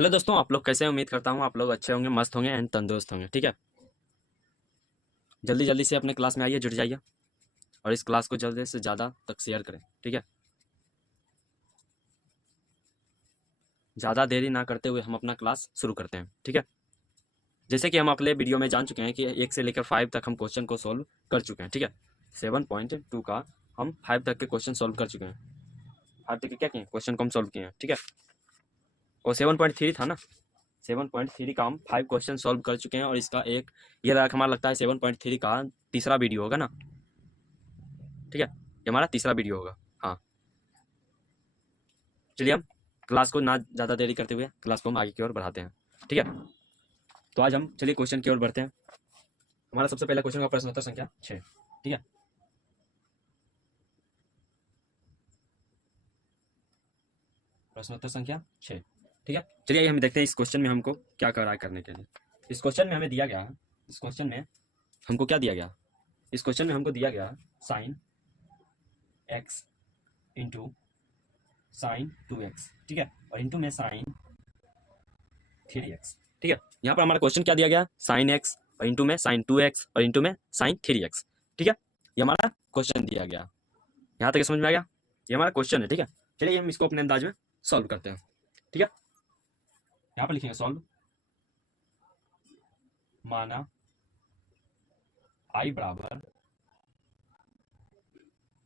Hello दोस्तों, आप लोग कैसे हैं? उम्मीद करता हूँ आप लोग अच्छे होंगे, मस्त होंगे एंड तंदुरुस्त होंगे। ठीक है, जल्दी जल्दी से अपने क्लास में आइए, जुड़ जाइए और इस क्लास को जल्दी से ज़्यादा तक शेयर करें। ठीक है, ज़्यादा देरी ना करते हुए हम अपना क्लास शुरू करते हैं। ठीक है, जैसे कि हम अगले वीडियो में जान चुके हैं कि 1 से लेकर 5 तक हम क्वेश्चन को सॉल्व कर चुके हैं। ठीक है, 7.2 का हम 5 तक के क्वेश्चन सॉल्व कर चुके हैं। 5 तक के क्या किए क्वेश्चन को हम सॉल्व किए हैं। ठीक है, और 7.3 था ना, 7.3 का हम 5 क्वेश्चन सॉल्व कर चुके हैं और इसका एक ये हमारा लगता है 7.3 का तीसरा वीडियो होगा ना। ठीक है, ये हमारा तीसरा वीडियो होगा। हाँ, चलिए हम क्लास को ना ज़्यादा देरी करते हुए क्लास को हम आगे की ओर बढ़ाते हैं। ठीक है, तो आज हम चलिए क्वेश्चन की ओर बढ़ते हैं। हमारा सबसे पहला क्वेश्चन का प्रश्नोत्तर संख्या 6। ठीक है, प्रश्नोत्तर संख्या 6। ठीक है, चलिए हम देखते हैं इस क्वेश्चन में हमको क्या कर रहा है करने के लिए। इस क्वेश्चन में हमें दिया गया है, इस क्वेश्चन में हमको क्या दिया गया, इस क्वेश्चन में हमको दिया गया sine x into sine 2x। ठीक है, और इंटू में साइन 3x। ठीक है, यहाँ पर हमारा क्वेश्चन क्या दिया गया, साइन एक्स और इंटू में साइन 2x और इंटू में साइन 3x। ठीक है, ये हमारा क्वेश्चन दिया गया। यहाँ तक समझ में आ गया, ये हमारा क्वेश्चन है। ठीक है, चलिए हम इसको अपने अंदाज में सॉल्व करते हैं। ठीक है, यहाँ पर लिखेंगे सॉल्व, माना i बराबर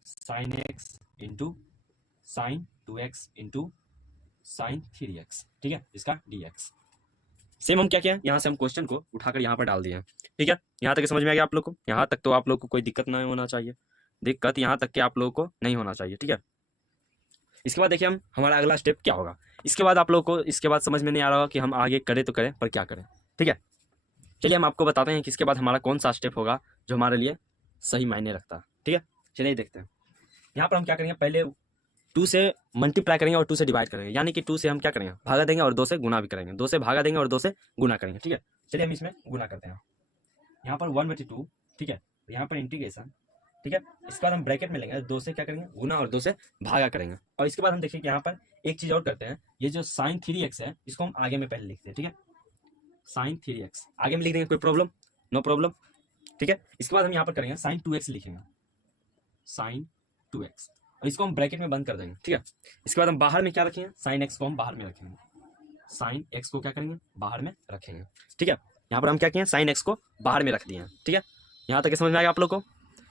sine x into sine 2x into sine 3x। ठीक है, इसका dx। सेम हम क्या किया, यहाँ से हम क्वेश्चन को उठाकर यहाँ पर डाल दिए। ठीक है, यहाँ तक समझ में आ गया आप लोग को? यहाँ तक तो आप लोग को कोई दिक्कत नहीं होना चाहिए, दिक्कत यहाँ तक के आप लोगों को नहीं होना चाहिए। ठीक है, इसके बाद देखिए हम हमारा अगला स्टेप क्या होगा। इसके बाद आप लोग को इसके बाद समझ में नहीं आ रहा होगा कि हम आगे करें तो करें पर क्या करें। ठीक है, चलिए हम आपको बताते हैं कि इसके बाद हमारा कौन सा स्टेप होगा जो हमारे लिए सही मायने रखता है। ठीक है, चलिए देखते हैं। यहाँ पर हम क्या करेंगे, पहले 2 से मल्टीप्लाई करेंगे और 2 से डिवाइड करेंगे, यानी कि 2 से हम क्या करेंगे, भागा देंगे और 2 से गुना भी करेंगे, 2 से भागा देंगे और 2 से गुना करेंगे। ठीक है, चलिए हम इसमें गुना करते हैं। यहाँ पर 1/2। ठीक है, यहाँ पर इंटीग्रेशन। ठीक है, इसके बाद हम ब्रैकेट में लेंगे, 2 से क्या करेंगे, गुना और 2 से भागा करेंगे। और इसके बाद हम देखिए कि यहाँ पर एक चीज और करते हैं, ये जो साइन 3x है इसको हम आगे में पहले लिखते हैं। ठीक है, साइन 3x आगे में लिख देंगे, कोई प्रॉब्लम? No problem. ठीक है, इसके बाद हम यहाँ पर करेंगे साइन 2x लिखेंगे, साइन 2x, और इसको हम ब्रैकेट में बंद कर देंगे। ठीक है, इसके बाद हम बाहर में क्या रखेंगे, साइन एक्स को हम बाहर में रखेंगे, साइन एक्स को क्या करेंगे, बाहर में रखेंगे। ठीक है, यहाँ पर हम क्या किए, साइन एक्स को बाहर में रख दिए हैं। ठीक है, यहाँ तक समझ में आ गया आप लोग को?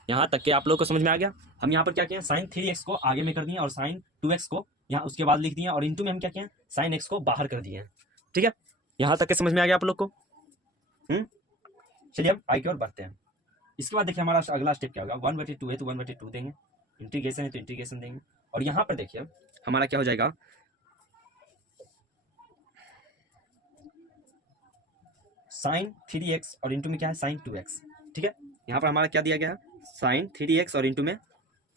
यहाँ तक के आप लोग को समझ में आ गया। हम यहाँ पर क्या किए, साइन 3x को आगे में कर दिए और साइन 2x को यहाँ उसके बाद लिख दिए, और इंटू में हम क्या किए, साइन एक्स को बाहर कर दिए। ठीक है, यहाँ तक के समझ में आ गया आप लोग को? चलिए हम आगे की ओर बढ़ते हैं। इसके बाद देखिए हमारा अगला स्टेप क्या होगा, 1/2 है तो 1/2 देंगे, इंटीग्रेशन है तो इंटीग्रेशन देंगे, और यहाँ पर देखिए हमारा क्या हो जाएगा, साइन 3x और इंटू में क्या है, साइन 2x। ठीक है, यहाँ पर हमारा क्या दिया गया है, साइन 3x और इंटू में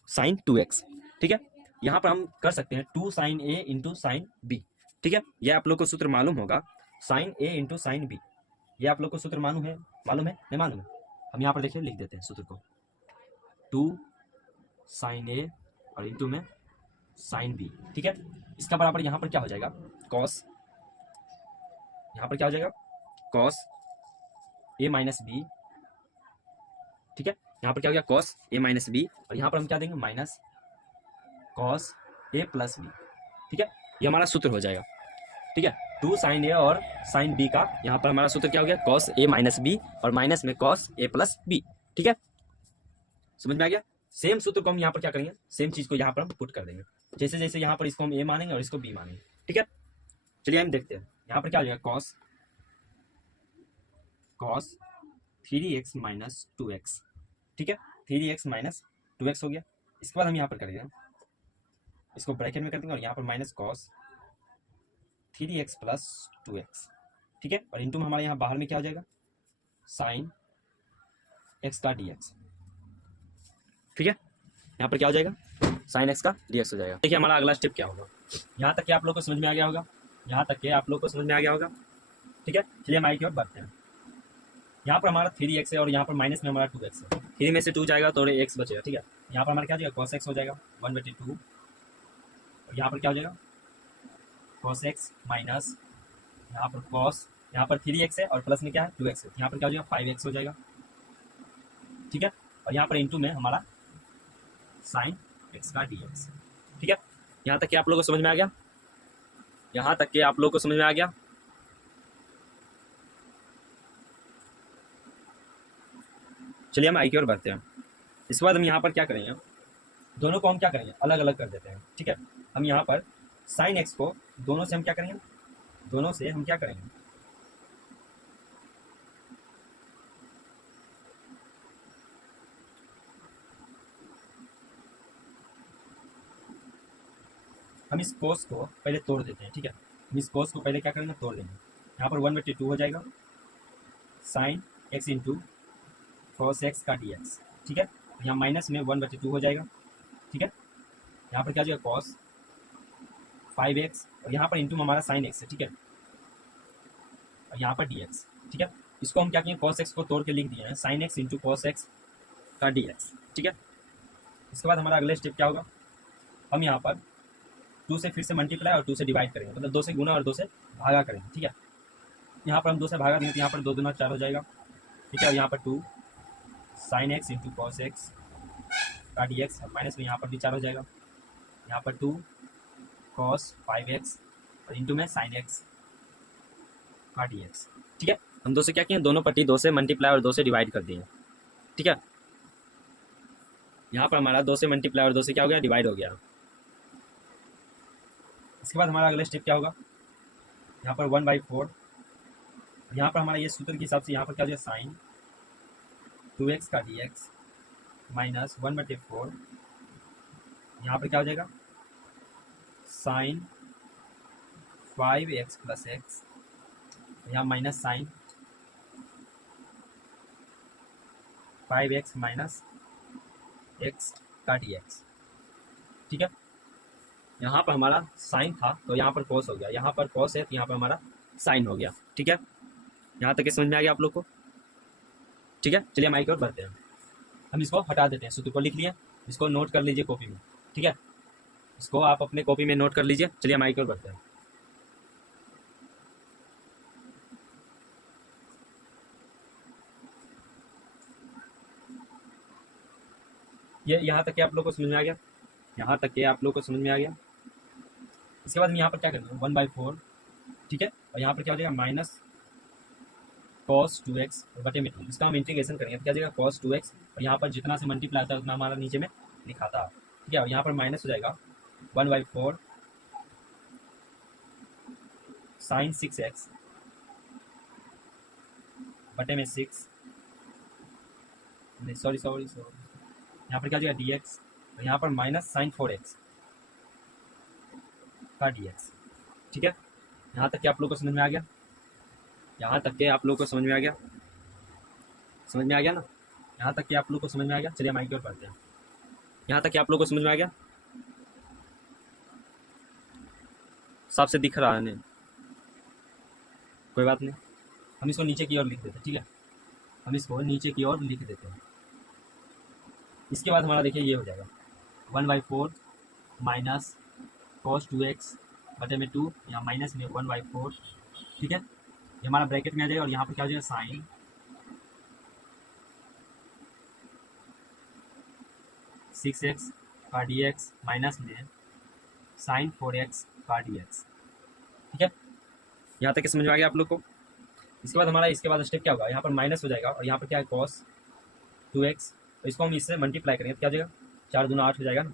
साइन 2x। ठीक है, यहाँ पर हम कर सकते हैं 2 sine a into sine b। ठीक है, ये आप लोग को सूत्र मालूम होगा, sine a into sine b, ये आप लोग को सूत्र मालूम है? नहीं मालूम है? हम यहाँ पर देखिए लिख देते हैं सूत्र को, 2 साइन a और इंटू में साइन b। ठीक है, इसका बराबर यहाँ पर क्या हो जाएगा, कॉस, यहाँ पर क्या हो जाएगा, कॉस a माइनस बी। ठीक है, यहाँ पर क्या हो गया, कॉस a माइनस बी, और यहाँ पर हम क्या देंगे, minus cos a plus b. ठीक है, ये हमारा सूत्र हो जाएगा। ठीक है, 2 साइन a और साइन b का यहाँ पर हमारा सूत्र क्या हो गया, कॉस a माइनस बी और माइनस में कॉस a प्लस बी। ठीक है, समझ में आ गया? सेम सूत्र को हम यहाँ पर क्या करेंगे, सेम चीज को यहाँ पर हम पुट कर देंगे, जैसे जैसे यहाँ पर इसको हम a मानेंगे और इसको b मानेंगे। ठीक है, चलिए हम देखते हैं यहाँ पर क्या हो जाएगा, कॉस 3x माइनस 2x। ठीक है, 3x माइनस 2x हो गया। इसके बाद हम यहाँ पर करेंगे, इसको ब्रैकेट में कर देंगे और यहाँ पर minus cos 3x plus 2x। ठीक है, और इंटू में हमारे यहाँ बाहर में क्या हो जाएगा, साइन x का dx। ठीक है, यहाँ पर क्या हो जाएगा, साइन x का dx हो जाएगा। देखिए हमारा अगला स्टेप क्या होगा, यहाँ तक के आप लोग को समझ में आ गया होगा, यहाँ तक के आप लोग को समझ में आ गया होगा। ठीक है, चलिए हम आगे की ओर बढ़ते हैं। यहाँ पर हमारा 3x है और यहाँ पर माइनस में हमारा 2x है, 3 में से 2 जाएगा तो x बचेगा। ठीक है, यहाँ पर हमारा क्या हो जाएगा, cos x हो जाएगा 1/2, और यहाँ पर क्या हो जाएगा, cos x माइनस यहाँ पर कॉस, यहाँ पर 3x है और प्लस में क्या है 2x है, यहाँ पर क्या हो जाएगा 5x हो जाएगा, ठीक है। और यहाँ पर इंटू में हमारा साइन x का dx, ठीक है। यहाँ तक कि आप लोगों को समझ में आ गया, यहाँ तक कि आप लोगों को समझ में आ गया। चलिए हम आई की ओर बढ़ते हैं। इसके बाद हम यहाँ पर क्या करेंगे, दोनों को हम क्या करेंगे अलग अलग कर देते हैं, ठीक है। हम यहाँ पर साइन एक्स को दोनों से हम क्या करेंगे, दोनों से हम क्या करेंगे, हम इस कोस को पहले तोड़ देते हैं, ठीक है। हम इस कोस को पहले क्या करेंगे तोड़ देंगे। यहाँ पर 1/2 हो जाएगा sine x into cos x का डी एक्स, ठीक है। यहाँ माइनस में 1/2 हो जाएगा, ठीक है। यहाँ पर क्या हो जाएगा कॉस 5x और यहाँ पर इंटू हमारा साइन एक्स है, ठीक है। और यहाँ पर dx, ठीक है। इसको हम क्या किए cos x को तोड़ के लिख दिए हैं sine x into cos x का dx, ठीक है। इसके बाद हमारा अगला स्टेप क्या होगा, हम यहाँ पर 2 से फिर से मल्टीप्लाई और 2 से डिवाइड करेंगे, मतलब 2 से गुना और 2 से भागा करेंगे, ठीक है। यहाँ पर हम 2 से भागा देंगे तो यहाँ पर 2 दूना 4 हो जाएगा, ठीक है। और यहाँ पर 2 sine x into cos x का dx और माइनस में यहाँ पर भी 4 हो जाएगा, यहाँ पर 2 कॉस 5x और इंटू में साइन एक्स का dx, ठीक है। हम 2 से क्या किए, दोनों पट्टी 2 से मल्टीप्लाई और 2 से डिवाइड कर दिए, ठीक है। यहाँ पर हमारा 2 से मल्टीप्लाई और 2 से क्या हो गया डिवाइड हो गया। इसके बाद हमारा अगला स्टेप क्या होगा, यहाँ पर 1/4, यहाँ पर हमारा ये सूत्र के हिसाब से यहाँ पर क्या हो जाएगा साइन 2x का dx माइनस 1/4, यहाँ पर क्या हो जाएगा साइन 5x प्लस एक्स, यहाँ minus sine 5x minus x का dx, ठीक है। यहाँ पर हमारा साइन था तो यहाँ पर कॉस हो गया, यहाँ पर कॉस है तो यहाँ पर हमारा साइन हो गया, ठीक है। यहाँ तक समझ में आ गया आप लोग को, ठीक है। चलिए हम आगे की ओर बढ़ते हैं। हम इसको हटा देते हैं, सूत्र को लिख लिए, इसको नोट कर लीजिए कॉपी में, ठीक है। इसको आप अपने कॉपी में नोट कर लीजिए। चलिए हम आगे की ओर बढ़ते हैं। ये यहाँ तक के आप लोग को समझ में आ गया, यहाँ तक के आप लोग को समझ में आ गया। इसके बाद हम यहाँ पर क्या करेंगे 1/4, ठीक है। और यहाँ पर क्या हो जाएगा माइनस कॉस 2x बटे में 2, इसका हम इंटीग्रेशन करेंगे तो क्या जाएगा कॉस 2x और यहाँ पर जितना से मल्टीप्लाई आता है उतना हमारा नीचे में लिखा था, ठीक है। और यहाँ पर माइनस हो जाएगा 1/4 साइन 6x बटे में 6, सॉरी यहाँ पर क्या हो जाएगा dx और यहाँ पर माइनस साइन 4x का dx, ठीक है। यहाँ तक कि आप लोग को समझ में आ गया, यहाँ तक के आप लोग को समझ में आ गया, समझ में आ गया ना, यहाँ तक कि आप लोग को समझ में आ गया। चलिए हम आगे की ओर बढ़ते हैं। यहाँ तक कि आप लोग को समझ में आ गया, साफ से दिख रहा है नहीं, कोई बात नहीं, हम इसको नीचे की ओर लिख देते हैं, ठीक है। हम इसको नीचे की ओर लिख देते हैं। इसके बाद हमारा देखिए ये हो जाएगा 1/4 माइनस कॉस 2x बटे में 2, यहाँ माइनस में 1/4, ठीक है। ये हमारा ब्रैकेट में आ जाएगा और यहाँ पर क्या हो जाएगा साइन 6x का dx माइनस में साइन 4x का dx, ठीक है। यहाँ तक समझ में आ गया आप लोग को। इसके बाद हमारा इसके बाद स्टेप क्या होगा, यहाँ पर माइनस हो जाएगा और यहाँ पर क्या है कॉस 2x, तो इसको हम इससे मल्टीप्लाई करेंगे तो क्या हो जाएगा 4 दूना 8 हो जाएगा ना,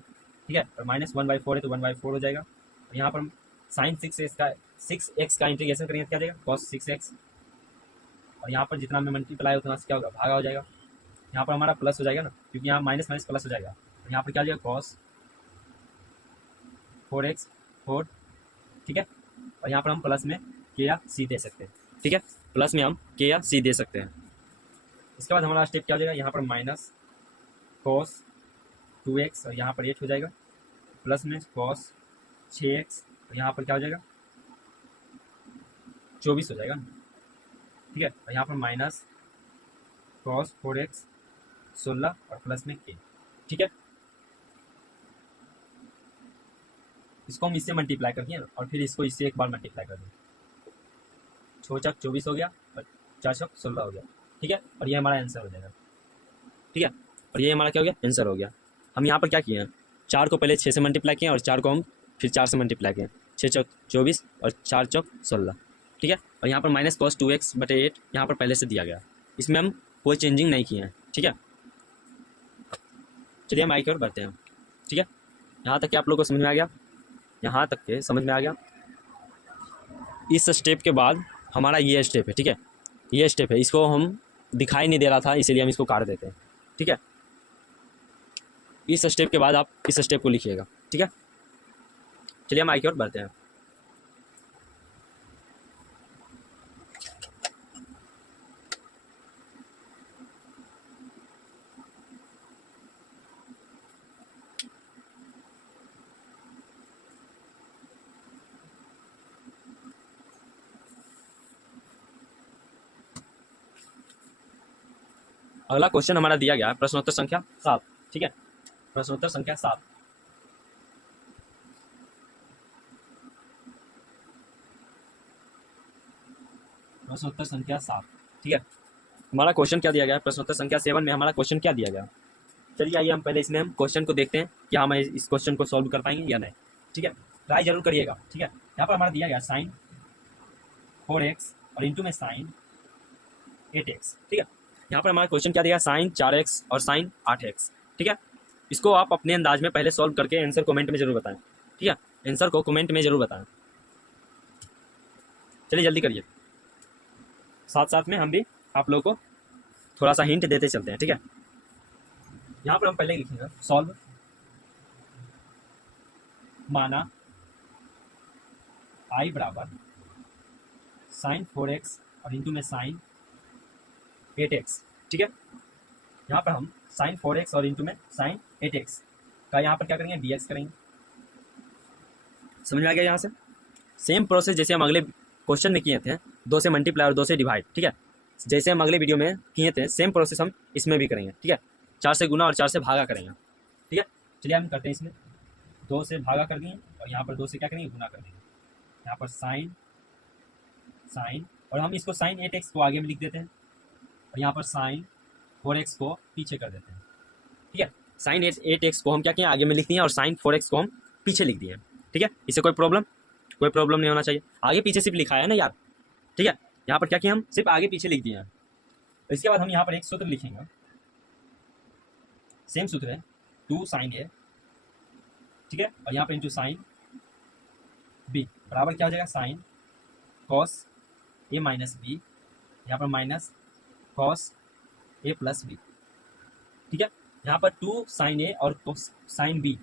ठीक है। और माइनस 1/4 है तो 1/4 हो जाएगा और यहाँ पर हम साइन 6x का इंटीग्रेशन करेंगे तो क्या हो जाएगा कॉस 6x और यहाँ पर जितना में मल्टीप्लाई उतना से क्या होगा भागा हो जाएगा। यहाँ पर हमारा प्लस हो जाएगा ना, क्योंकि यहाँ माइनस माइनस प्लस हो जाएगा और यहाँ पर क्या हो जाएगा कॉस 4x 4, ठीक है। और यहाँ पर हम प्लस में के या सी दे सकते हैं, ठीक है। प्लस में हम के या सी दे सकते हैं। इसके बाद हमारा स्टेप क्या हो जाएगा, यहाँ पर माइनस कॉस 2x और यहाँ पर 8 हो जाएगा, प्लस में कॉस 6x और यहाँ पर क्या हो जाएगा 24 हो जाएगा, ठीक है। और यहाँ पर माइनस कॉस 4x 16 और प्लस में के, ठीक है। इसको हम इससे मल्टीप्लाई कर दिए और फिर इसको इससे एक बार मल्टीप्लाई कर दें, 6 चक 24 हो गया और 4 चक 16 हो गया, ठीक है। और ये हमारा आंसर हो जाएगा, ठीक है। और ये हमारा क्या हो गया, आंसर हो गया। हम यहाँ पर क्या किए हैं, 4 को पहले 6 से मल्टीप्लाई किए और 4 को हम फिर 4 से मल्टीप्लाई किए, 6 चौक 24 और 4 चौक 16, ठीक है। और यहाँ पर माइनस कॉस 2x/8 यहाँ पर पहले से दिया गया, इसमें हम कोई चेंजिंग नहीं किए हैं, ठीक है। चलिए हम आई की ओर बढ़ते हैं, ठीक है। यहाँ तक के आप लोग को समझ में आ गया, यहाँ तक के समझ में आ गया। इस स्टेप के बाद हमारा ये स्टेप है, ठीक है, ये स्टेप है, इसको हम दिखाई नहीं दे रहा था इसीलिए हम इसको काट देते हैं, ठीक है। इस स्टेप के बाद आप इस स्टेप को लिखिएगा, ठीक है। चलिए हम आई की ओर बढ़ते हैं। अगला क्वेश्चन हमारा दिया गया है प्रश्नोत्तर संख्या 7, ठीक है, प्रश्नोत्तर संख्या 7। प्रश्नोत्तर संख्या 7, ठीक है। हमारा क्वेश्चन क्या दिया गया है, प्रश्नोत्तर संख्या 7 में हमारा क्वेश्चन क्या दिया गया। चलिए आइए हम पहले इसमें हम क्वेश्चन को देखते हैं कि हम इस क्वेश्चन को सॉल्व कर पाएंगे या नहीं, ठीक है। ट्राई जरूर करिएगा, ठीक है। यहाँ पर हमारा दिया गया sin 4x और इंटू में sin 8x, ठीक है। यहाँ पर हमारा क्वेश्चन क्या दिया, sin 4x और sin 8x, ठीक है। इसको आप अपने अंदाज में पहले सॉल्व करके आंसर कमेंट में जरूर बताएं, ठीक है, आंसर को कमेंट में जरूर बताएं। चलिए जल्दी करिए, साथ साथ में हम भी आप लोगों को थोड़ा सा हिंट देते चलते हैं, ठीक है। यहाँ पर हम पहले लिखेंगे सॉल्व, माना i बराबर sin 4x और इंटू में sin 8x, ठीक है। यहाँ पर हम sin 4x और इंटू में sin 8x का यहाँ पर क्या करेंगे, dx करेंगे। समझ में आ गया यहाँ से। सेम प्रोसेस जैसे हम अगले क्वेश्चन में किए थे, 2 से मल्टीप्लाई और 2 से डिवाइड, ठीक है, जैसे हम अगले वीडियो में किए थे सेम प्रोसेस हम इसमें भी करेंगे, ठीक है। 4 से गुना और 4 से भागा करेंगे, ठीक है। चलिए हम करते हैं, इसमें 2 से भागा कर दिए और यहाँ पर 2 से क्या करेंगे, गुना कर देंगे। यहाँ पर साइन और हम इसको sin 8x को आगे में लिख देते हैं और यहाँ पर sin 4x को पीछे कर देते हैं, ठीक है। sin 8x को हम क्या किए, आगे में लिख दिए और sin 4x को हम पीछे लिख दिए, ठीक है। इससे कोई प्रॉब्लम नहीं होना चाहिए। आगे पीछे सिर्फ लिखा है ना यार, ठीक है। यहाँ पर क्या किया, हम सिर्फ आगे पीछे लिख दिए हैं। इसके बाद हम यहाँ पर एक सूत्र लिखेंगे, सेम सूत्र है 2 sin a, ठीक है, और यहाँ पर इंटू sin b बराबर क्या हो जाएगा, sin cos a minus b, यहाँ पर minus cos a plus b, ठीक है। यहाँ पर 2 sin a और sin b,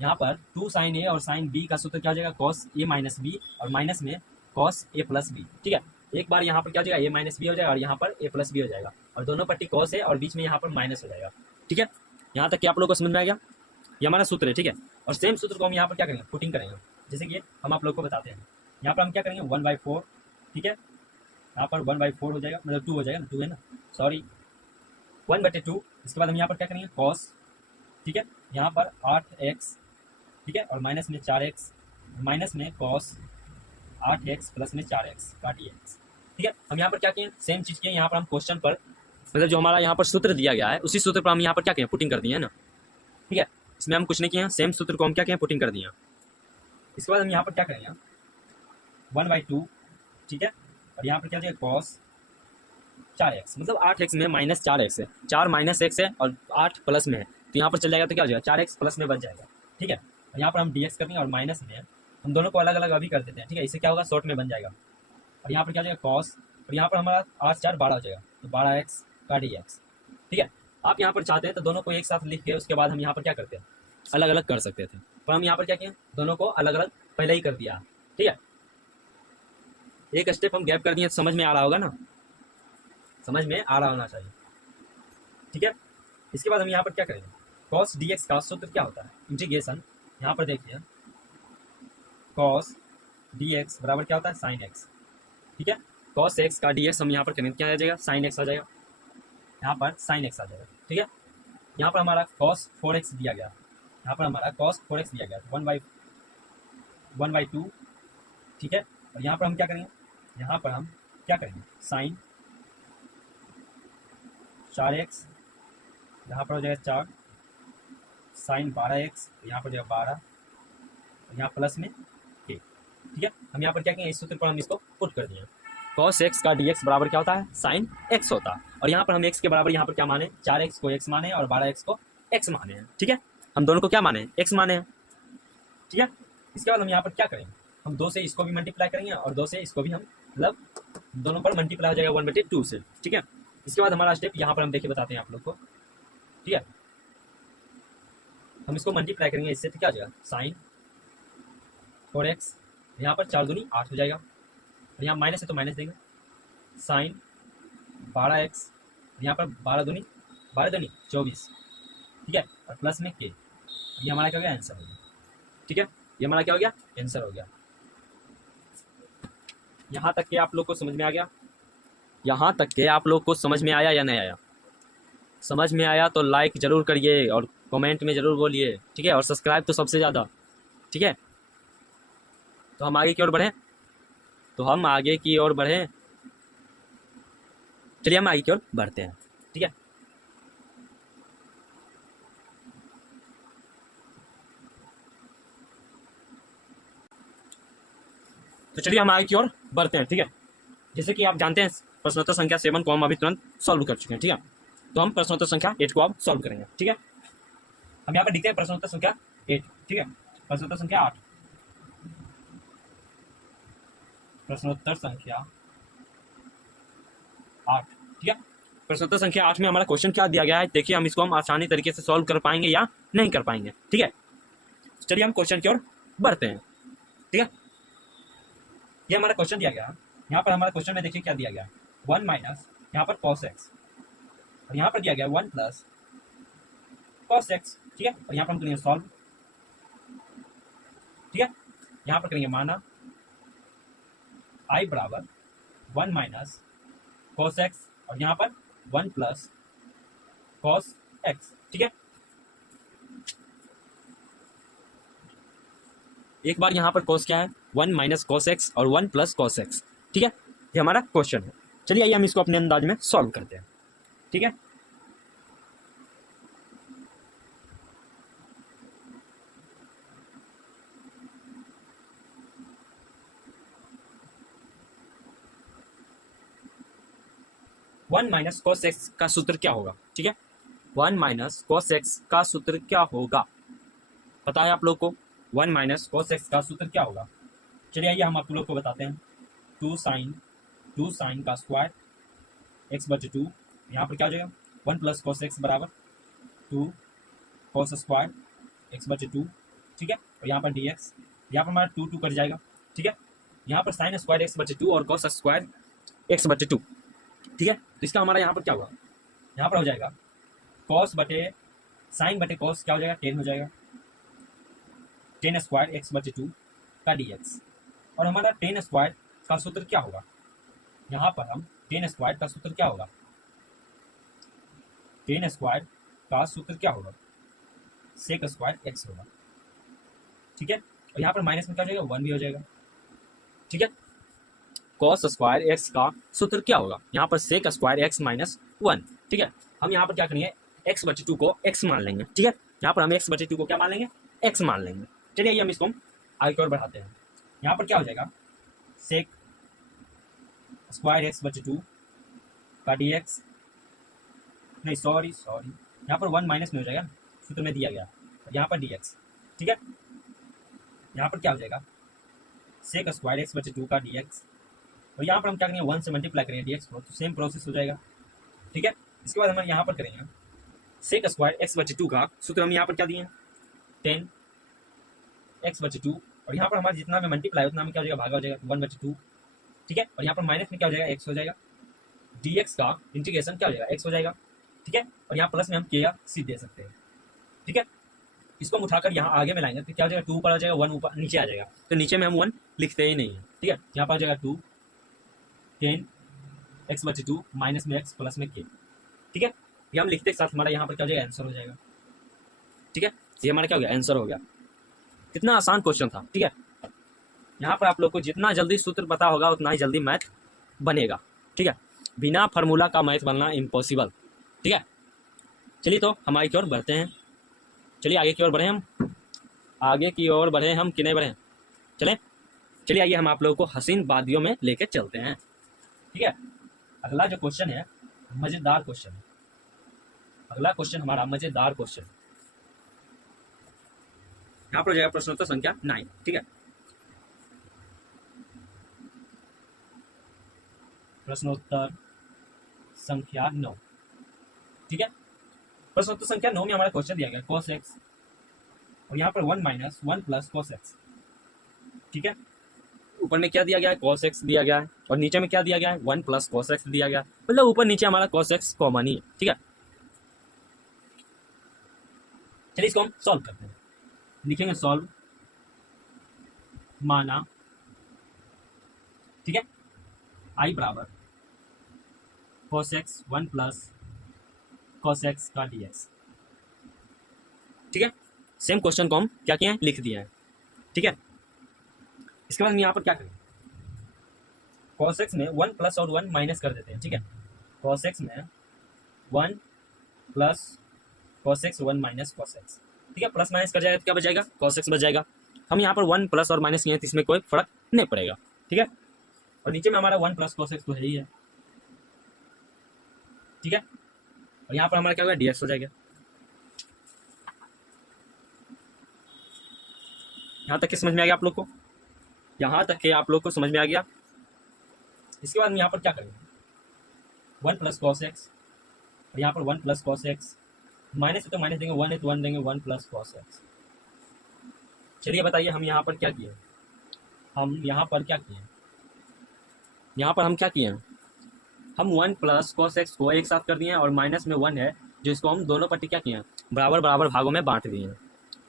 यहाँ पर 2 sin a और sin b का सूत्र क्या हो जाएगा, cos a माइनस बी और माइनस में cos a प्लस बी, ठीक है। एक बार यहाँ पर क्या हो जाएगा, a माइनस बी हो जाएगा और यहाँ पर a प्लस बी हो जाएगा और दोनों पट्टी cos है और बीच में यहाँ पर माइनस हो जाएगा, ठीक है। यहाँ तक कि आप लोगों को समझ में आ गया, ये हमारा सूत्र है, ठीक है। और सेम सूत्र को हम यहाँ पर क्या करेंगे, पुटिंग करेंगे, जैसे कि हम आप लोग को बताते हैं। यहाँ पर हम क्या करेंगे, 1/4, ठीक है। यहाँ पर 1/4 हो जाएगा, मतलब 2 हो जाएगा ना, 2 है ना, सॉरी 1/2। इसके बाद हम यहाँ पर क्या करेंगे, cos, ठीक है, यहाँ पर 8x, ठीक है, और माइनस में 4x, माइनस में cos 8x प्लस में 4x का dx, ठीक है। हम यहाँ पर क्या किए, सेम चीज़ किए, यहाँ पर हम क्वेश्चन पर मतलब जो हमारा यहाँ पर सूत्र दिया गया है उसी सूत्र पर हम यहाँ पर क्या किए, पुटिंग कर दिए है ना, ठीक है। इसमें हम कुछ नहीं किए हैं, सेम सूत्र को हम क्या किए, पुटिंग कर दिए। इसके बाद हम यहाँ पर क्या करेंगे, 1/2, ठीक है, और यहाँ पर क्या जाएगा, cos 4x, मतलब 8x में माइनस 4x है, 4 माइनस x है और 8 प्लस में है, तो यहाँ पर चल जाएगा तो क्या हो जाएगा, 4x प्लस में बन जाएगा, ठीक है। और यहाँ पर हम dx करेंगे और माइनस में हम दोनों को अलग अलग अभी कर देते हैं, ठीक है। इससे क्या होगा, शॉर्ट में बन जाएगा। और यहाँ पर क्या हो जाएगा, cos, और यहाँ पर हमारा 8 4 12 हो जाएगा, तो 12x का dx, ठीक है। आप यहाँ पर चाहते हैं तो दोनों को एक साथ लिख के उसके बाद हम यहाँ पर क्या करते हैं, अलग अलग कर सकते थे, पर हम यहाँ पर क्या किए, दोनों को अलग अलग पहले ही कर दिया, ठीक है। एक स्टेप हम गैप कर दिए, समझ में आ रहा होगा ना, समझ में आ रहा होना चाहिए, ठीक है। इसके बाद हम यहाँ पर क्या करेंगे, cos dx का सूत्र क्या होता है, इंटीग्रेशन, यहाँ पर देखिए cos dx बराबर क्या होता है, sin x, ठीक है। cos x का dx हम यहाँ पर करेंगे, क्या आ जाएगा, sin x आ जाएगा, यहाँ पर sin x आ जाएगा, ठीक है। यहाँ पर हमारा cos 4x दिया गया, यहाँ पर हमारा cos 4x दिया गया 1/2, ठीक है। और यहाँ पर हम क्या करेंगे, यहाँ पर हम क्या करेंगे, साइन 4x, यहाँ पर हो जाएगा 4, साइन 12x, यहाँ पर हो जाएगा 12, यहाँ प्लस में k। ठीक है, हम यहाँ पर क्या करेंगे, इस सूत्र पर हम इसको पुट कर दिए। cos x का dx बराबर क्या होता है, साइन x होता है। और यहाँ पर हम x के बराबर यहाँ पर क्या माने, 4x को x माने और 12x को x माने हैं। ठीक है, हम दोनों को क्या माने, x माने हैं। ठीक है, इसके बाद हम यहाँ पर क्या करेंगे, हम 2 से इसको भी मल्टीप्लाई करेंगे और 2 से इसको भी हम मतलब दोनों पर मल्टीप्लाई हो जाएगा 1/2 से। ठीक है, इसके बाद हमारा स्टेप यहाँ पर हम देखिए बताते हैं आप लोग को। ठीक है, हम इसको मल्टीप्लाई करेंगे इससे, तो क्या हो जाएगा, साइन 4x, यहाँ पर 4 दूनी 8 हो जाएगा, और यहाँ माइनस है तो माइनस देंगे, साइन 12x, यहाँ पर 12 दूनी 24। ठीक है, और प्लस में k। ये हमारा क्या हो गया, आंसर हो गया। ठीक है, ये हमारा क्या हो गया, आंसर हो गया। यहाँ तक के आप लोग को समझ में आ गया, यहाँ तक के आप लोग को समझ में आया या नहीं आया? समझ में आया तो लाइक जरूर करिए और कमेंट में जरूर बोलिए। ठीक है, और सब्सक्राइब तो सबसे ज़्यादा। ठीक है, तो हम आगे की ओर बढ़ें, चलिए हम आगे की ओर बढ़ते हैं। ठीक है, तो चलिए हम आगे की ओर बढ़ते हैं। ठीक है, जैसे कि आप जानते हैं प्रश्नोत्तर संख्या 7 को हम अभी तुरंत सॉल्व कर चुके हैं। ठीक है, तो हम प्रश्नोत्तर संख्या 8 को अब सॉल्व करेंगे। ठीक है, हम यहाँ पर लिखते हैं प्रश्नोत्तर संख्या 8। ठीक है, प्रश्नोत्तर संख्या 8, प्रश्नोत्तर संख्या 8। ठीक है, प्रश्नोत्तर संख्या 8 में हमारा क्वेश्चन क्या दिया गया है, देखिए हम इसको हम आसानी तरीके से सॉल्व कर पाएंगे या नहीं कर पाएंगे। ठीक है, चलिए हम क्वेश्चन की ओर बढ़ते हैं। ठीक है, ये हमारा क्वेश्चन दिया गया, यहाँ पर हमारा क्वेश्चन में देखिए क्या दिया गया, 1 माइनस यहाँ पर cos x, और यहाँ पर दिया गया 1 प्लस cos x। ठीक है, और यहाँ पर हम करेंगे सॉल्व। ठीक है, यहाँ पर करेंगे माना i बराबर 1 माइनस cos x, और यहाँ पर 1 प्लस cos x। ठीक है, एक बार यहाँ पर cos क्या है, 1 माइनस cos x और 1 प्लस cos x। ठीक है, ये हमारा क्वेश्चन है। चलिए आइए हम इसको अपने अंदाज में सॉल्व करते हैं। ठीक है, वन माइनस cos x का सूत्र क्या होगा। ठीक है, 1 माइनस cos x का सूत्र क्या होगा, पता है आप लोग को 1 माइनस cos x का सूत्र क्या होगा। चलिए आइए हम आप लोग को बताते हैं, 2 साइन का स्क्वायर x/2, यहाँ पर क्या हो जाएगा, 1 प्लस cos x बराबर 2 cos स्क्वायर x/2। ठीक है, और यहाँ पर dx, यहाँ पर हमारा 2 कट जाएगा। ठीक है, यहाँ पर साइन स्क्वायर x/2 और cos स्क्वायर x/2। ठीक है, तो इसका हमारा यहाँ पर क्या होगा, यहाँ पर हो जाएगा cos बटे साइन बटे cos क्या हो जाएगा, 10 हो जाएगा, 10 स्क्वायर x/2 का dx। और हमारा 10 स्क्वायर का सूत्र क्या होगा, यहाँ पर हम 10 स्क्वायर का सूत्र क्या होगा, 10 स्क्वायर का सूत्र क्या होगा, सेक स्क्वायर x होगा। ठीक है, और यहाँ पर माइनस में क्या हो जाएगा, 1 भी हो जाएगा। ठीक है, cos स्क्वायर x का सूत्र क्या होगा, यहाँ पर सेक स्क्वायर x माइनस 1। ठीक है, हम यहाँ पर क्या करेंगे, x/2 को x मान लेंगे। ठीक है, यहाँ पर हम x/2 को क्या मान लेंगे, x मान लेंगे। चलिए ये हम इसको आगे की ओर बढ़ाते हैं। यहाँ पर क्या हो जाएगा, सेक स्क्वायर x/2 का dx, नहीं सॉरी यहाँ पर 1 माइनस में हो जाएगा, सूत्र में दिया गया, यहाँ पर dx। ठीक है, यहाँ पर क्या हो जाएगा, सेक स्क्वायर x/2 का dx, और यहाँ पर हम क्या करेंगे, 1 से मल्टीप्लाई करेंगे dx को, तो सेम प्रोसेस हो जाएगा। ठीक है, इसके बाद हम यहाँ पर करेंगे सेक स्क्वायर x/2 का सूत्र हम यहाँ पर क्या दिए, 10 x/2, और यहाँ पर हमारा जितना में मल्टीप्लाई उतना में क्या हो जाएगा, भागा हो जाएगा 1/2। ठीक है, और यहाँ पर माइनस में क्या हो जाएगा, x हो जाएगा, dx का इंटीग्रेशन क्या हो जाएगा, x हो जाएगा। ठीक है, और यहाँ प्लस में हम k या c दे सकते हैं। ठीक है, इसको हम उठाकर यहाँ आगे में लाएंगे तो क्या हो जाएगा, 2 ऊपर आ जाएगा, 1 ऊपर नीचे आ जाएगा, तो नीचे में हम 1 लिखते ही नहीं है। ठीक है, यहाँ पर आ जाएगा 2 10 x/2 माइनस में x प्लस में k। ठीक है, ये हम लिखते के साथ हमारा यहाँ पर क्या हो जाएगा, आंसर हो जाएगा। ठीक है, ये हमारा क्या हो गया, आंसर हो गया। कितना आसान क्वेश्चन था। ठीक है, यहाँ पर आप लोग को जितना जल्दी सूत्र पता होगा उतना ही जल्दी मैथ बनेगा। ठीक है, बिना फार्मूला का मैथ बनना इम्पॉसिबल। ठीक है, चलिए तो हम आगे की ओर बढ़ते हैं। चलिए आगे की ओर बढ़े, हम आगे की ओर बढ़े हम कि नहीं बढ़े, चलें। चलिए आइए हम आप लोगों को हसीन वादियों में लेके चलते हैं। ठीक है, अगला जो क्वेश्चन है मजेदार क्वेश्चन है। अगला क्वेश्चन हमारा मजेदार क्वेश्चन, यहाँ पर हो जाएगा प्रश्नोत्तर संख्या 9। ठीक है, प्रश्नोत्तर संख्या 9। ठीक है, प्रश्नोत्तर संख्या 9 में हमारा क्वेश्चन दिया गया cos x और यहाँ पर 1 माइनस 1 प्लस cos x। ठीक है, ऊपर में क्या दिया गया है, cos x दिया गया है और नीचे में क्या दिया गया है, 1 प्लस cos x दिया गया है। मतलब ऊपर नीचे हमारा cos x कॉमन ही है। ठीक है, चलिए इसको हम सॉल्व करते हैं। लिखेंगे सॉल्व, माना, ठीक है, आई बराबर cos x 1 plus cos x का dx। ठीक है, सेम क्वेश्चन को हम क्या किया है, लिख दिया है। ठीक है, इसके बाद हम यहाँ पर क्या करेंगे, cos x में 1 प्लस और 1 माइनस कर देते हैं। ठीक है, cos x में 1 plus cos x 1 minus cos x। ठीक है, प्लस माइनस कर जाएगा तो क्या बच जाएगा, cos x बच जाएगा। हम यहाँ पर 1 प्लस और माइनस किए हैं तो इसमें कोई फर्क नहीं पड़ेगा। ठीक है, और नीचे में हमारा 1 प्लस cos x तो है ही है। ठीक है, और यहाँ पर हमारा क्या होगा, dx हो जाएगा। यहाँ तक के समझ में आ गया आप लोग को, यहाँ तक के आप लोग को समझ में आ गया। इसके बाद हम यहाँ पर क्या करेंगे, 1 प्लस cos x और यहाँ पर 1 प्लस cos x, माइनस है तो माइनस देंगे, 1 है तो 1 देंगे, 1 प्लस cos x। चलिए बताइए हम यहाँ पर क्या किए, हम यहाँ पर क्या किए, यहाँ पर हम क्या किए हैं, हम 1 प्लस cos x को एक साथ कर दिए हैं और माइनस में 1 है जो इसको हम दोनों पट्टी क्या किए हैं, बराबर बराबर भागों में बांट दिए हैं।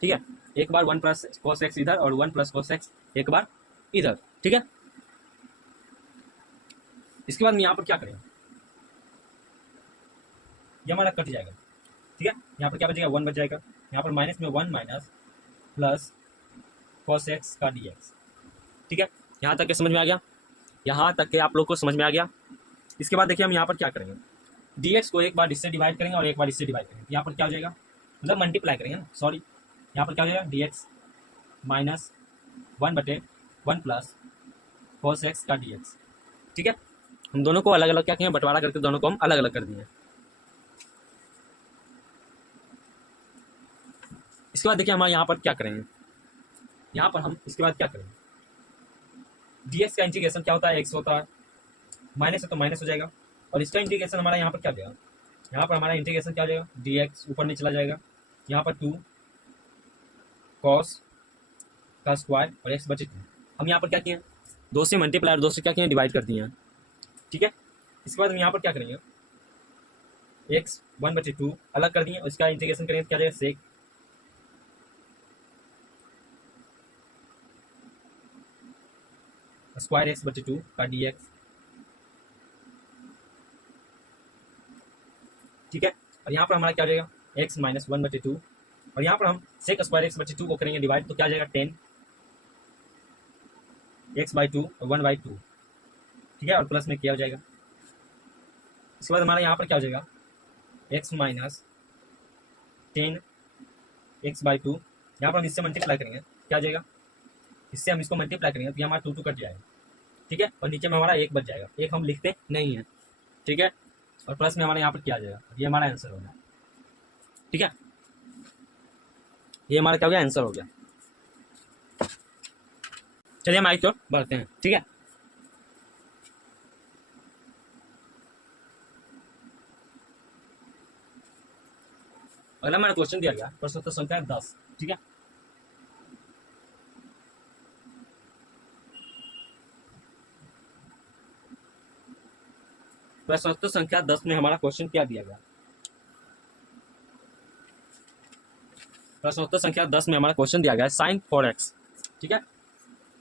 ठीक है, एक बार 1 प्लस cos x इधर और 1 प्लस cos x एक बार इधर। ठीक है, इसके बाद हम यहाँ पर क्या करेंगे, ये हमारा कट जाएगा। ठीक है, यहाँ पर क्या बचेगा, 1 बच जाएगा। यहाँ पर माइनस में 1 माइनस प्लस cos x का dx। ठीक है, यहाँ तक के समझ में आ गया, यहाँ तक के आप लोग को समझ में आ गया। इसके बाद देखिए हम यहाँ पर क्या करेंगे, dx को एक बार इससे डिवाइड करेंगे और एक बार इससे डिवाइड करेंगे। यहाँ पर क्या हो जाएगा, मतलब मल्टीप्लाई करेंगे ना, सॉरी, यहाँ पर क्या हो जाएगा, dx minus 1/1 plus cos x का dx। ठीक है, हम दोनों को अलग अलग क्या किए, बंटवारा करके दोनों को हम अलग अलग कर दिए। इसके बाद देखिए हम यहाँ पर क्या करेंगे, यहाँ पर हम इसके बाद क्या करेंगे, dx का इंटीग्रेशन क्या होता है, x होता है, माइनस है तो माइनस हो जाएगा और इसका इंटीग्रेशन हमारा यहाँ पर क्या हो जाएगा, यहाँ पर हमारा इंटीग्रेशन क्या हो जाएगा, dx ऊपर नहीं चला जाएगा, यहाँ पर 2 cos का स्क्वायर और x बचे 2। हम यहाँ पर क्या किए, 2 से मल्टीप्लाई और 2 से क्या किए, डिवाइड कर दिए हैं। ठीक है, इसके बाद हम यहाँ पर क्या करेंगे, x 1/2 अलग कर दिए, उसका इंटीग्रेशन करेंगे तो क्या जाएगा, सेक स्क्वायर x/2 का dx। ठीक है, और यहाँ पर हमारा क्या हो जाएगा, x माइनस 1/2 और यहाँ पर हम सेक स्क्वायर x/2 को करेंगे डिवाइड तो क्या जाएगा, 10 x/2 और 1/2। ठीक है, और प्लस में क्या हो जाएगा। इसके बाद हमारा यहाँ पर क्या हो जाएगा, x माइनस 10 x/2, यहाँ पर हम इससे मल्टीप्लाई करेंगे क्या हो जाएगा, इससे हम इसको मल्टीप्लाई करेंगे तो ये हमारा 2 कट जाएगा। ठीक है, और नीचे में हमारा 1 बच जाएगा, 1 हम लिखते नहीं है। ठीक है, और प्लस में हमारे यहाँ पर क्या आ जाएगा, ये हमारा आंसर हो गया। ठीक है, ये हमारा क्या हो गया, आंसर हो गया। चलिए हम आगे की ओर बढ़ते हैं। ठीक है, अगला हमारा क्वेश्चन दिया गया प्रश्नोत्तर संख्या 10। ठीक है, प्रश्नोत्तर संख्या 10 में हमारा क्वेश्चन क्या दिया गया, प्रश्नोत्तर संख्या 10 में हमारा क्वेश्चन दिया गया है sin 4x। ठीक है,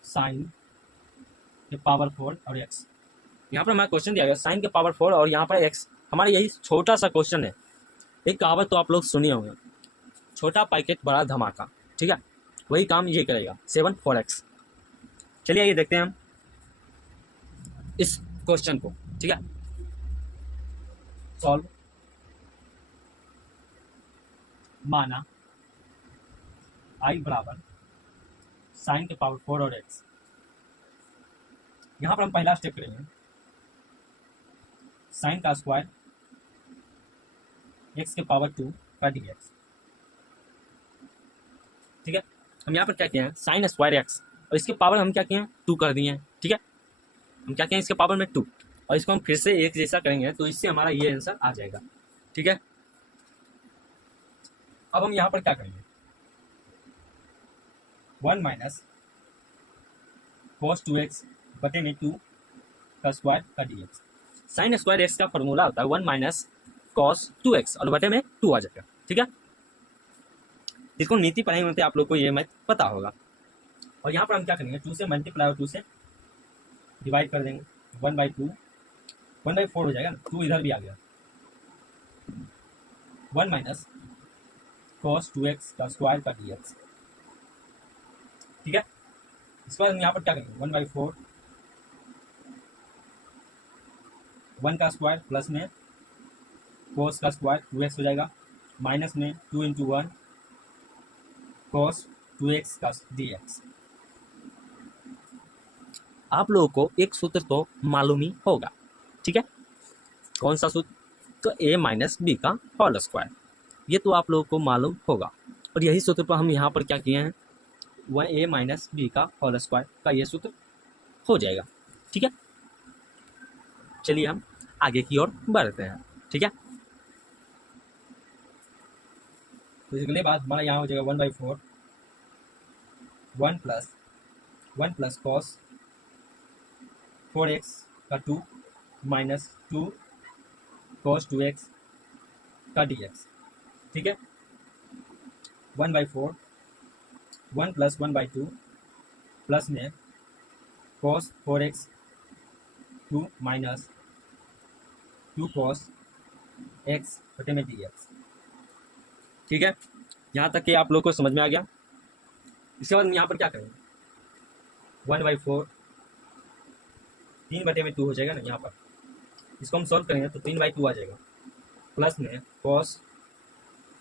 sin के पावर 4 और x, यहाँ पर हमारा क्वेश्चन दिया गया sin के पावर 4 और यहाँ पर x। हमारा यही छोटा सा क्वेश्चन है, एक कहावत तो आप लोग सुनिए होंगे, छोटा पैकेट बड़ा धमाका। ठीक है, वही काम ये करेगा 7 4x। चलिए ये देखते हैं हम इस क्वेश्चन को, ठीक है। सॉल्व, माना आई बराबर साइन के पावर 4 और एक्स। यहां पर हम पहला स्टेप करेंगे, साइन का स्क्वायर एक्स के पावर 2 का डीएक्स, ठीक है। हम यहाँ पर क्या किए हैं, साइन स्क्वायर एक्स और इसके पावर हम क्या किए हैं 2 कर दिए हैं, ठीक है। हम क्या किए हैं, इसके पावर में 2 और इसको हम फिर से एक जैसा करेंगे तो इससे हमारा ये आंसर आ जाएगा, ठीक है। अब हम यहाँ पर क्या करेंगे, 1 माइनस cos 2x बटे में 2 का स्क्वायर का डीएक्स। साइन स्क्वायर एक्स का फॉर्मूला होता है 1 माइनस cos 2x और बटे में 2 आ जाएगा, ठीक है। इसको नीति पढ़ाई में आप लोग को ये मैथ पता होगा। और यहाँ पर हम क्या करेंगे, 2 से मल्टीप्लाई और 2 से डिवाइड कर देंगे, 1/2 1/4 हो जाएगा ना, 2 इधर भी आ गया, 1 माइनस cos 2x का स्क्वायर का डीएक्स, ठीक है। इसके बाद हम यहाँ पर क्या करेंगे, 1/4 1 का स्क्वायर प्लस में cos का स्क्वायर 2x हो जाएगा, माइनस में 2 × 1 cos 2x का dx। आप लोगों को एक सूत्र तो मालूम ही होगा, ठीक है। कौन सा सूत्र, तो a माइनस बी का होल स्क्वायर, ये तो आप लोगों को मालूम होगा। और यही सूत्र पर हम यहाँ पर क्या किए हैं, वह a माइनस बी का होल स्क्वायर का ये सूत्र हो जाएगा, ठीक है। चलिए हम आगे की ओर बढ़ते हैं, ठीक है। तो इसके बाद हमारा यहाँ हो जाएगा 1/4 1 प्लस cos 4x का 2 माइनस 2 cos 2x का dx, ठीक है। 1/4 1 प्लस 1/2 प्लस में cos 4x 2 minus 2 cos x बटे में dx, ठीक है। यहाँ तक कि आप लोग को समझ में आ गया। इसके बाद हम यहाँ पर क्या करेंगे, 1/4 3 बटे में 2 हो जाएगा ना, यहाँ पर इसको हम सॉल्व करेंगे तो 3/2 आ जाएगा, प्लस में cos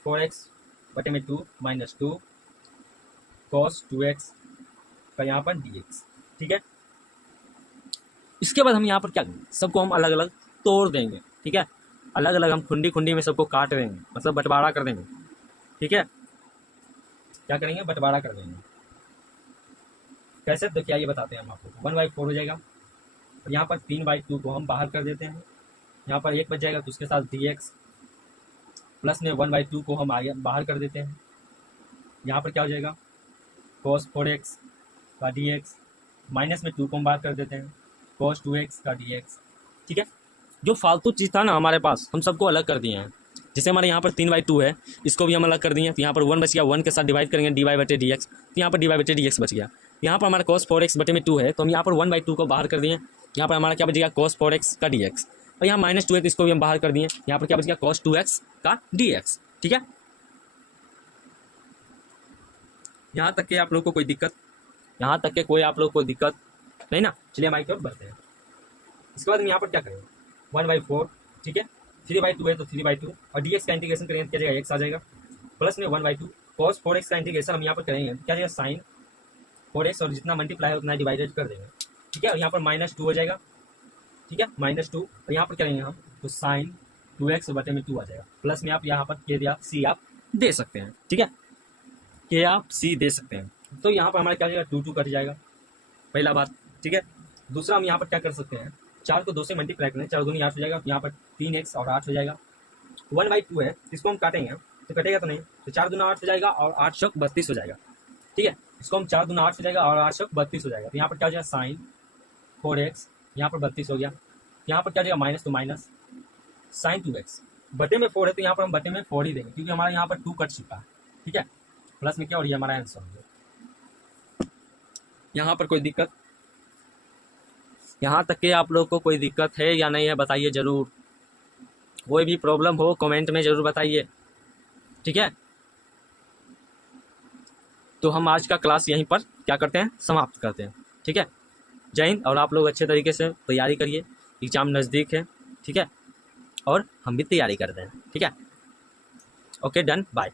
4x बटे में 2 माइनस 2 cos 2x का यहाँ पर dx, ठीक है। इसके बाद हम यहाँ पर क्या करेंगे, सबको हम अलग अलग तोड़ देंगे, ठीक है। अलग अलग हम खुंडी खुंडी में सबको काट देंगे, मतलब बंटवारा कर देंगे, ठीक है। क्या करेंगे, बंटवारा कर देंगे। कैसे, तो क्या ये बताते हैं हम आपको। 1/4 हो जाएगा और यहाँ पर 3/2 को हम बाहर कर देते हैं, यहाँ पर 1 बच जाएगा तो उसके साथ dx, प्लस में 1/2 को हम आगे बाहर कर देते हैं, यहाँ पर क्या हो जाएगा cos 4x का dx, माइनस में 2 को हम बाहर कर देते हैं cos 2x का dx, ठीक है। जो फालतू चीज़ था ना हमारे पास, हम सबको अलग कर दिए हैं। जैसे हमारे यहाँ पर 3/2 है, इसको भी हम अलग कर दिए, तो यहाँ पर 1 बच गया, 1 के साथ डिवाइड करेंगे dy/dx, तो यहाँ पर dy/dx बच गया। यहाँ पर हमारा cos 4x बटे में 2 है, तो हम यहाँ पर 1/2 को बाहर कर दिए, यहाँ पर हमारा क्या बचेगा cos 4x का dx, और यहाँ -2 है तो इसको भी हम बाहर कर दिए, यहाँ पर क्या बच गया cos 2x का dx, ठीक है। यहाँ तक के आप लोग को कोई दिक्कत, यहाँ तक के कोई आप लोग को दिक्कत नहीं ना। चलिए हम आगे की ओर बढ़ते हैं। इसके बाद हम यहाँ पर क्या करेंगे, 1/4, ठीक है, 3/2 है तो 3/2 और dx का इंटीग्रेशन करेंगे तो क्या जाएगा, x आ जाएगा, प्लस में 1/2 cos 4x का इंटीग्रेशन हम यहाँ पर करेंगे क्या जाएगा sin 4x, और जितना मल्टीप्लाई है उतना डिवाइडेड कर देंगे, ठीक है। और यहाँ पर -2 हो जाएगा, ठीक है, -2, और यहाँ पर करेंगे हम तो sin 2x बटे में 2 आ जाएगा, प्लस में आप यहाँ पर k या c आप दे सकते हैं, ठीक है, k आप c दे सकते हैं। तो यहाँ पर हमारा क्या जाएगा 2 कट जाएगा, पहला बात, ठीक है। दूसरा हम यहाँ पर क्या कर सकते हैं, 4 को 2 से मल्टीप्लाई करें, 4 दूनी 8 हो जाएगा, यहाँ पर 3x और 8 हो जाएगा। 1/2 है, इसको हम काटेंगे तो कटेगा तो नहीं, तो 4 दूना 8 हो जाएगा और 8 चौक 32 हो जाएगा, ठीक है। इसको हम 4 दूना 8 हो जाएगा और 8 चौक 32 हो जाएगा, तो यहाँ पर क्या हो जाएगा sin 4x, यहाँ पर 32 हो गया, यहाँ पर क्या हो जाएगा माइनस, तो माइनस sin 2x बटे में 4 है, तो यहाँ पर हम बटे में 4 ही देंगे क्योंकि हमारे यहाँ पर 2 कट चुका है, ठीक है, प्लस में क्या, और ये हमारा आंसर हो गया। यहाँ पर कोई दिक्कत, यहाँ तक के आप लोग को कोई दिक्कत है या नहीं है बताइए ज़रूर, कोई भी प्रॉब्लम हो कमेंट में ज़रूर बताइए, ठीक है। तो हम आज का क्लास यहीं पर क्या करते हैं, समाप्त करते हैं, ठीक है। जय हिंद, और आप लोग अच्छे तरीके से तैयारी करिए, एग्ज़ाम नज़दीक है, ठीक है, और हम भी तैयारी करते हैं, ठीक है। Okay, done, bye.